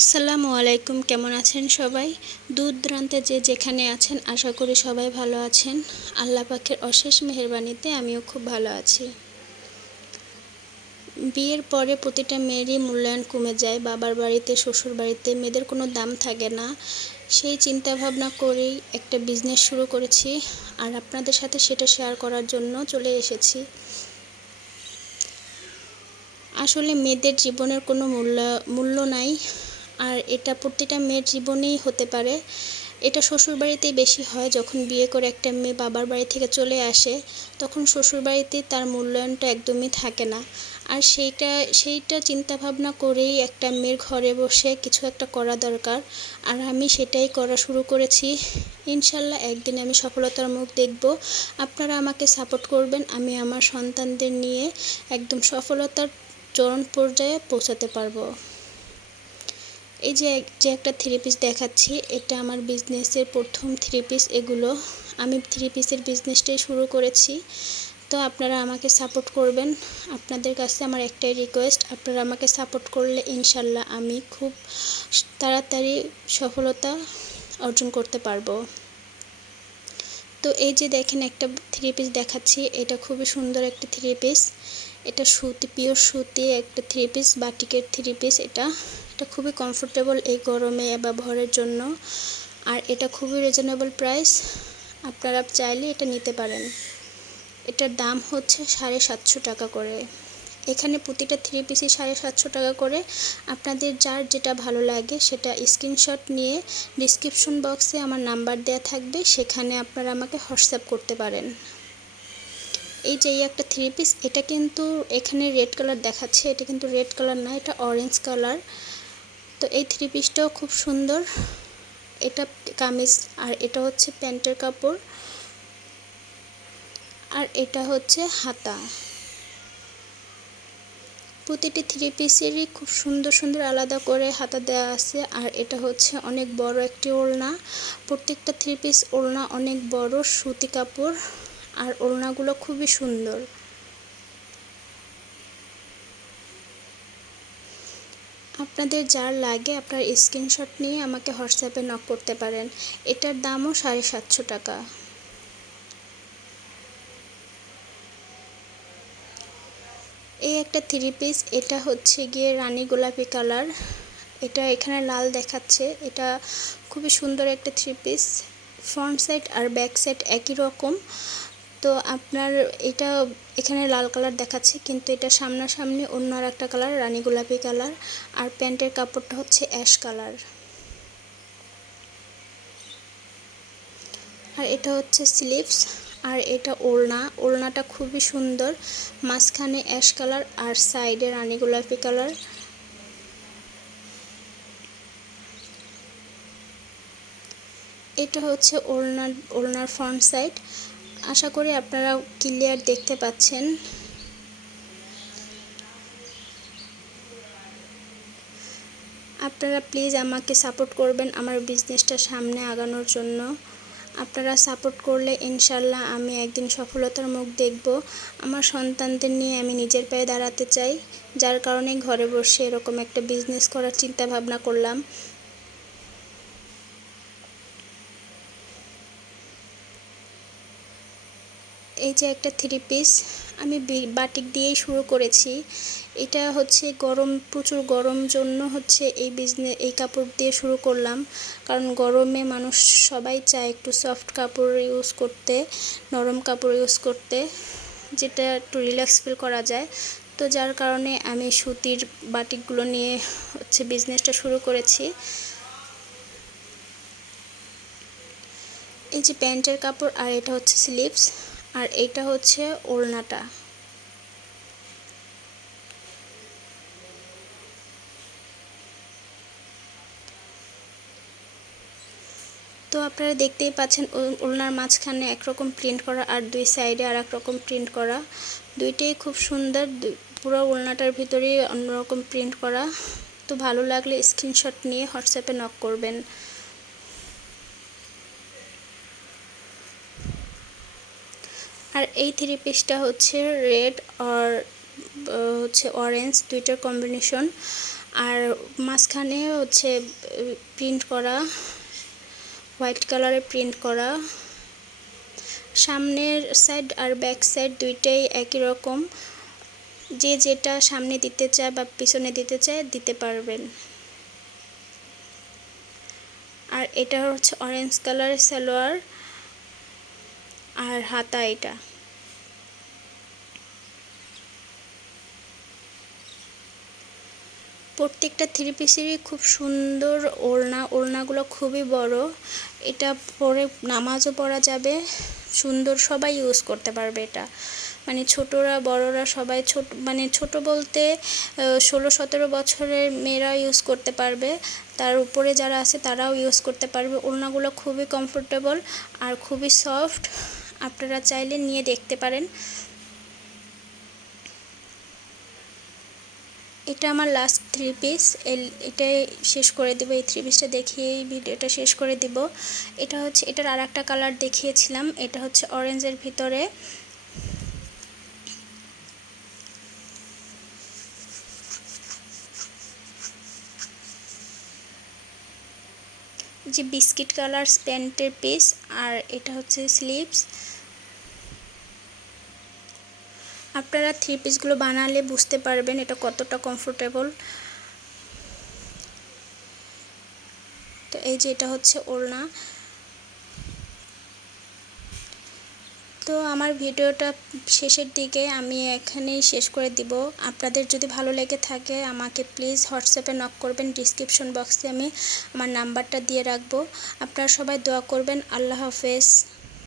আসসালামু আলাইকুম, কেমন আছেন সবাই? দূর দূরান্তে যে যেখানে আছেন আশা করি সবাই ভালো আছেন। আল্লাহ পাকের অশেষ মেহেরবানিতে আমিও খুব ভালো আছি। বিয়ের পরে প্রতিটা মেয়েরই মূল্যায়ন কমে যায়। বাবার বাড়িতে, শ্বশুর বাড়িতে মেয়েদের কোনো দাম থাকে না। সেই চিন্তা ভাবনা করেই একটা বিজনেস শুরু করেছি, আর আপনাদের সাথে সেটা শেয়ার করার জন্য চলে এসেছি। আসলে মেয়েদের জীবনের কোনো মূল্য নাই, আর এটা প্রতিটা মেয়ের জীবনেই হতে পারে। এটা শ্বশুরবাড়িতেই বেশি হয়। যখন বিয়ে করে একটা মেয়ে বাবার বাড়ি থেকে চলে আসে, তখন শ্বশুরবাড়িতে তার মূল্যায়নটা একদমই থাকে না। আর সেইটা চিন্তা ভাবনা করেই একটা মেয়ের ঘরে বসে কিছু একটা করা দরকার, আর আমি সেটাই করা শুরু করেছি। ইনশাল্লাহ একদিন আমি সফলতার মুখ দেখব। আপনারা আমাকে সাপোর্ট করবেন, আমি আমার সন্তানদের নিয়ে একদম সফলতার চরম পর্যায়ে পৌঁছাতে পারবো। এই যে একটা থ্রি পিস দেখাচ্ছি, এটা আমার বিজনেসের প্রথম থ্রি পিস। এগুলো আমি থ্রি পিসের বিজনেসটাই শুরু করেছি, তো আপনারা আমাকে সাপোর্ট করবেন। আপনাদের কাছে আমার একটাই রিকোয়েস্ট, আপনারা আমাকে সাপোর্ট করলে ইনশাল্লাহ আমি খুব তাড়াতাড়ি সফলতা অর্জন করতে পারবো। তো এই যে দেখেন একটা থ্রি পিস দেখাচ্ছি, এটা খুবই সুন্দর একটা থ্রি পিস। এটা সুতি, পিওর সুতি একটা থ্রি পিস, বাটিকের থ্রি পিস। এটা খুবই কমফোর্টেবল এই গরমে ব্যবহারের জন্য, আর এটা খুবই রিজনেবল প্রাইস। আপনারা চাইলে এটা নিতে পারেন। এটার দাম হচ্ছে 750 টাকা করে। এখানে প্রতিটা থ্রি পিসই 750 টাকা করে। আপনাদের যার যেটা ভালো লাগে সেটা স্ক্রিনশট নিয়ে ডিসক্রিপশন বক্সে আমার নাম্বার দেওয়া থাকবে, সেখানে আপনারা আমাকে হোয়াটসঅ্যাপ করতে পারেন। এই যে একটা থ্রি পিস, এটা কিন্তু এখানে রেড কালার দেখাচ্ছে, এটা কিন্তু রেড কালার না, এটা অরেঞ্জ কালার। তো এই থ্রি পিসটাও খুব সুন্দর। এটা কামিজ, আর এটা হচ্ছে প্যান্টের কাপড়, আর এটা হচ্ছে হাতা। প্রতিটি থ্রি পিসেরই খুব সুন্দর সুন্দর আলাদা করে হাতা দেওয়া আছে, আর এটা হচ্ছে অনেক বড় একটি ওড়না। প্রত্যেকটা থ্রি পিস ওড়না অনেক বড়, সুতি কাপড়, আর ওড়নাগুলো খুবই সুন্দর। আপনাদের যার লাগে আপনার স্ক্রিনশট নিয়ে আমাকে হোয়াটসঅ্যাপে নক করতে পারেন। এটার দামও 750 টাকা। এই একটা থ্রি পিস, এটা হচ্ছে গিয়ে রানী গোলাপি কালার। এটা এখানে লাল দেখাচ্ছে। এটা খুবই সুন্দর একটা থ্রি পিস। ফ্রন্ট সাইড আর ব্যাক সাইড একই রকম। তো আপনার এটা এখানে লাল কালার দেখাচ্ছে, কিন্তু এটা সামনাসামনি অন্য আর একটা কালার, রানী গোলাপি কালার। আর প্যান্টের কাপড়টা হচ্ছে অ্যাশ কালার। আর এটা হচ্ছে স্লিভস, আর এটা ওড়নাটা খুবই সুন্দর। মাঝখানে অ্যাশ কালার আর সাইডে রানী গোলাপি কালার। এটা হচ্ছে ওড়নার ফ্রন্ট সাইড। আশা করি আপনারা ক্লিয়ার দেখতে পাচ্ছেন। আপনারা প্লিজ আমাকে সাপোর্ট করবেন আমার বিজনেসটা সামনে আগানোর জন্য। আপনারা সাপোর্ট করলে ইনশাল্লাহ আমি একদিন সফলতার মুখ দেখব। আমার সন্তানদের নিয়ে আমি নিজের পায়ে দাঁড়াতে চাই, যার কারণে ঘরে বসে এরকম একটা বিজনেস করার চিন্তা ভাবনা করলাম। এই যে একটা থ্রি পিস, আমি বাটিক দিয়েই শুরু করেছি। এটা হচ্ছে প্রচুর গরম জন্য হচ্ছে এই কাপড় দিয়ে শুরু করলাম, কারণ গরমে মানুষ সবাই চায় একটু সফট কাপড় ইউজ করতে, নরম কাপড় ইউজ করতে, যেটা একটু রিল্যাক্স ফিল করা যায়। তো যার কারণে আমি সুতির বাটিকগুলো নিয়ে হচ্ছে বিজনেসটা শুরু করেছি। এই যে প্যান্টের কাপড়, আর এটা হচ্ছে স্লিভস, আর এটা হচ্ছে ওড়নাটা। তো আপনারা দেখতেই পাচ্ছেন ওড়নার মাঝখানে একরকম প্রিন্ট করা, আর দুই সাইডে আর এক রকম প্রিন্ট করা। দুইটাই খুব সুন্দর, পুরো ওড়নাটার ভিতরেই অন্যরকম প্রিন্ট করা। তো ভালো লাগলে স্ক্রিনশট নিয়ে হোয়াটসঅ্যাপে নক করবেন। আর এই থ্রি পিসটা হচ্ছে রেড আর হচ্ছে অরেঞ্জ, দুইটার কম্বিনেশন। আর মাঝখানে হচ্ছে প্রিন্ট করা, হোয়াইট কালারে প্রিন্ট করা। সামনের সাইড আর ব্যাক সাইড দুইটাই একই রকম, যে যেটা সামনে দিতে চায় বা পিছনে দিতে চায় দিতে পারবেন। আর এটা হচ্ছে অরেঞ্জ কালারের সালোয়ার আর হাতা। এটা প্রত্যেকটা থ্রি পিসেরই খুব সুন্দর ওড়না, ওড়নাগুলো খুবই বড়। এটা পরে নামাজও পড়া যাবে, সুন্দর, সবাই ইউজ করতে পারবে এটা। মানে ছোটরা বড়রা সবাই, ছোট বলতে 16-17 বছরের মেয়েরা ইউজ করতে পারবে, তার উপরে যারা আছে তারাও ইউজ করতে পারবে। ওড়নাগুলো খুবই কমফোর্টেবল আর খুবই সফট, আপনারা চাইলে নিয়ে দেখতে পারেন। এটা আমার লাস্ট থ্রি পিস, এটাই শেষ করে দেবো। এই থ্রি পিসটা দেখিয়ে ভিডিওটা শেষ করে দিব। এটা হচ্ছে, এটার আর একটা কালার দেখিয়েছিলাম, এটা হচ্ছে অরেঞ্জের ভিতরে। যে বিস্কিট কালার প্যান্টের পিস, আর এটা হচ্ছে স্লিভস। আপনারা থ্রি পিসগুলো বানালে বুঝতে পারবেন এটা কতটা কমফোর্টেবল। তো এই যে এটা হচ্ছে ওড়না। তো আমার ভিডিওটা শেষের দিকে, আমি এখানেই শেষ করে দিব। আপনাদের যদি ভালো লেগে থাকে আমাকে প্লিজ হোয়াটসঅ্যাপে নক করবেন, ডিসক্রিপশন বক্সে আমি আমার নাম্বারটা দিয়ে রাখবো। আপনারা সবাই দোয়া করবেন। আল্লাহ হাফেজ।